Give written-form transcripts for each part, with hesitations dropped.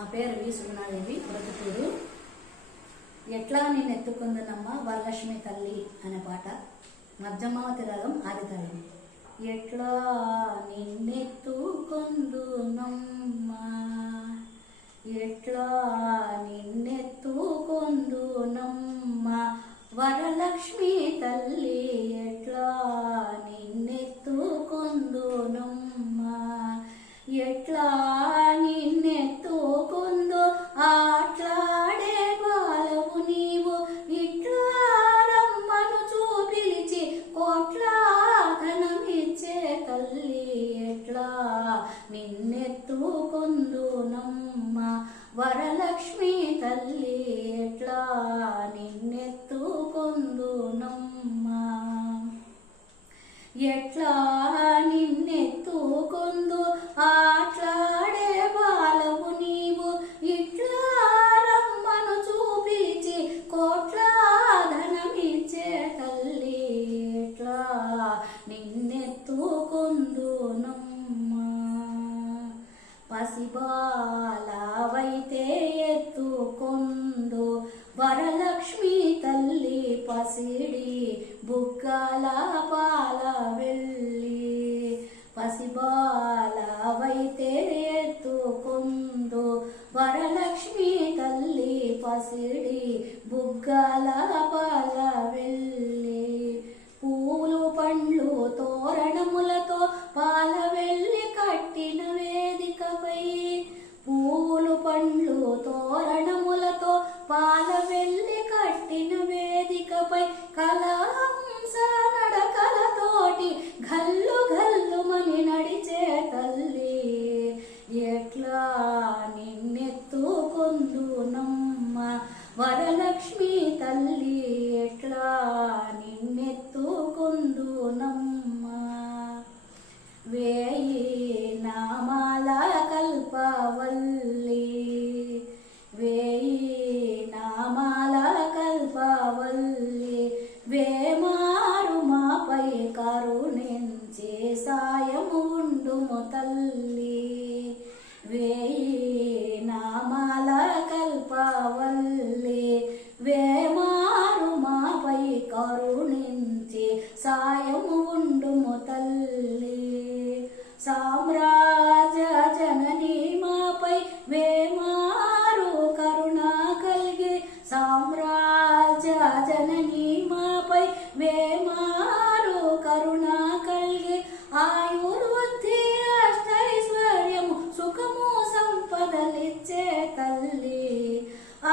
నా పేరు వి సుగుణాదేవి ప్రొద్దుటూరు. ఎట్లా నేను ఎత్తుకుందునమ్మ వరలక్ష్మి తల్లి అనే పాట మధ్యమావతి రాగం ఆదితాళం. ఎట్లా నిన్నెత్తుకొందునమ్మ, ఎట్లా నిన్నెత్తుకొందునమ్మ వరలక్ష్మి తల్లి, ఎట్లా నిన్నెత్తుకొందునమ్మ, ఎట్లా నిన్నెత్తుకొందు ఆట్లాడే బాలవు నీవు, ఇట్లా రమ్మను చూపిలిచి కోట్ల ధనమిచ్చే తల్లి, ఎట్లా నిన్నెత్తుకొందునమ్మ వరలక్ష్మి తల్లి, ఎట్లా నిన్నెత్తుకొందునమ్మ, ఎట్లా నిన్నెత్తుకొందు ఆట్లాడే బాలవు నీవు, ఇట్లా రమ్మను చూపిలిచి కోట్ల ధనమిచ్చే తల్లి, ఎట్లా నిన్నెత్తుకొందునమ్మ, పసిబాలవైతే ఎత్తుకొందు వరలక్ష్మి తల్లి, పసిడి బుగ్గల పాల వెళ్ళి, పసిబాలవైతే ఎత్తుకొందు వరలక్ష్మి తల్లి, పసిడి బుగ్గల పాల వెళ్ళి, పూలు పండ్లు తోరణములతో పాల వెళ్ళి కట్టిన వేదికపై, పూలు పండ్లు తోరణములతో పాల వెళ్ళి కట్టిన వేదికపై, కలహంస నడకలతోటి గల్లు గల్లుమని నడిచే తల్లి, ఎట్లా నిన్నెత్తుకొందునమ్మ వరలక్ష్మి తల్లి, ఎట్లా నిన్నెత్తుకొందునమ్మ, వేయి నామాల కల్పవల్లి, వేయి నామాల కల్పవల్లి, వేమారు మాపై కరుణించే సాయము ఉండుము తల్లి, వేయి నామాల కల్పవల్లి, వేమారు మాపై కరుణించే సాయము ఉండుము తల్లి, సామ్రాజ్య జనని మాపై వేమారు కరుణ కలిగి, సామ్రాజ్య జనని మాపై వేమారు కరుణ కలిగి, ఆయుర్వృద్ధి అష్టైశ్వర్యము సుఖము సంపదలిచ్చే తల్లి,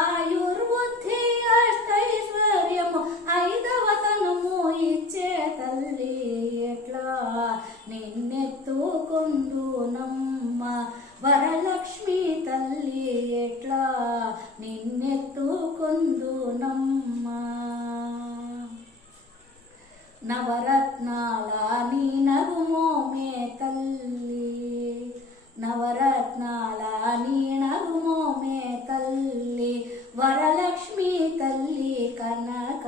ఆయుర్వృద్ధి అష్టైశ్వర్యము ఐదవతనము ఇచ్చే తల్లి, ఎట్లా నిన్నెత్తుకొందునమ్మ వరలక్ష్మి తల్లి, ఎట్లా నిన్నెత్తుకొందునమ్మ, నవరత్నాల నీ నగుమోమే తల్లి, నవరత్నాల నీ నగుమోమే తల్లి, వరలక్ష్మి తల్లి కనక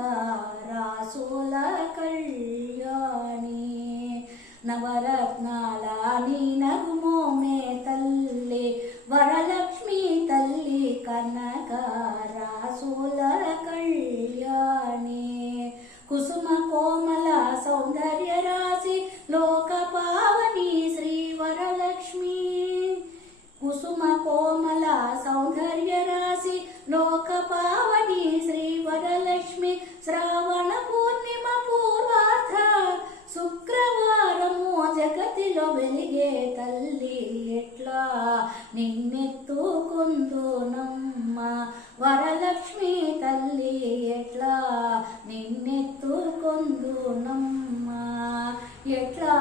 రాసుల కళ్యాణి, నవరత్నాల నీ నగుమోమే తల్లి, వరలక్ష్మి తల్లి కనక రాసుల కళ్యాణి, కుసుమ కోమల సౌందర్య రాశి లోక పావని శ్రీ వరలక్ష్మి, కుసుమ కోమల సౌందర్య రాశి లోక పావని శ్రీ వరలక్ష్మి, శ్రావణ పూర్ణిమ పూర్వార్ధ శుక్రవారము జగతిలో వెలిగే తల్లి, ఎట్లా నిన్నెత్తుకొందునమ్మ వరలక్ష్మి తల్లి, ఎట్లా నిన్నెత్తుకొందునమ్మ, ఎట్లా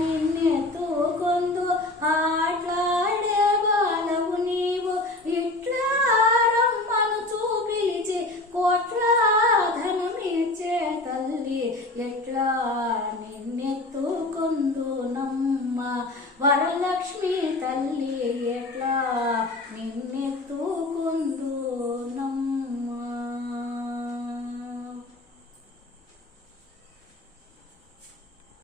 నిన్నెత్తుకొందు ఆట్లాడే బాలవు నీవు, ఇట్లా రమ్మను చూపిలిచి కోట్ల ధనమిచ్చే తల్లి, ఎట్లా నిన్నెత్తుకొందునమ్మ వరలక్ష్మి తల్లి,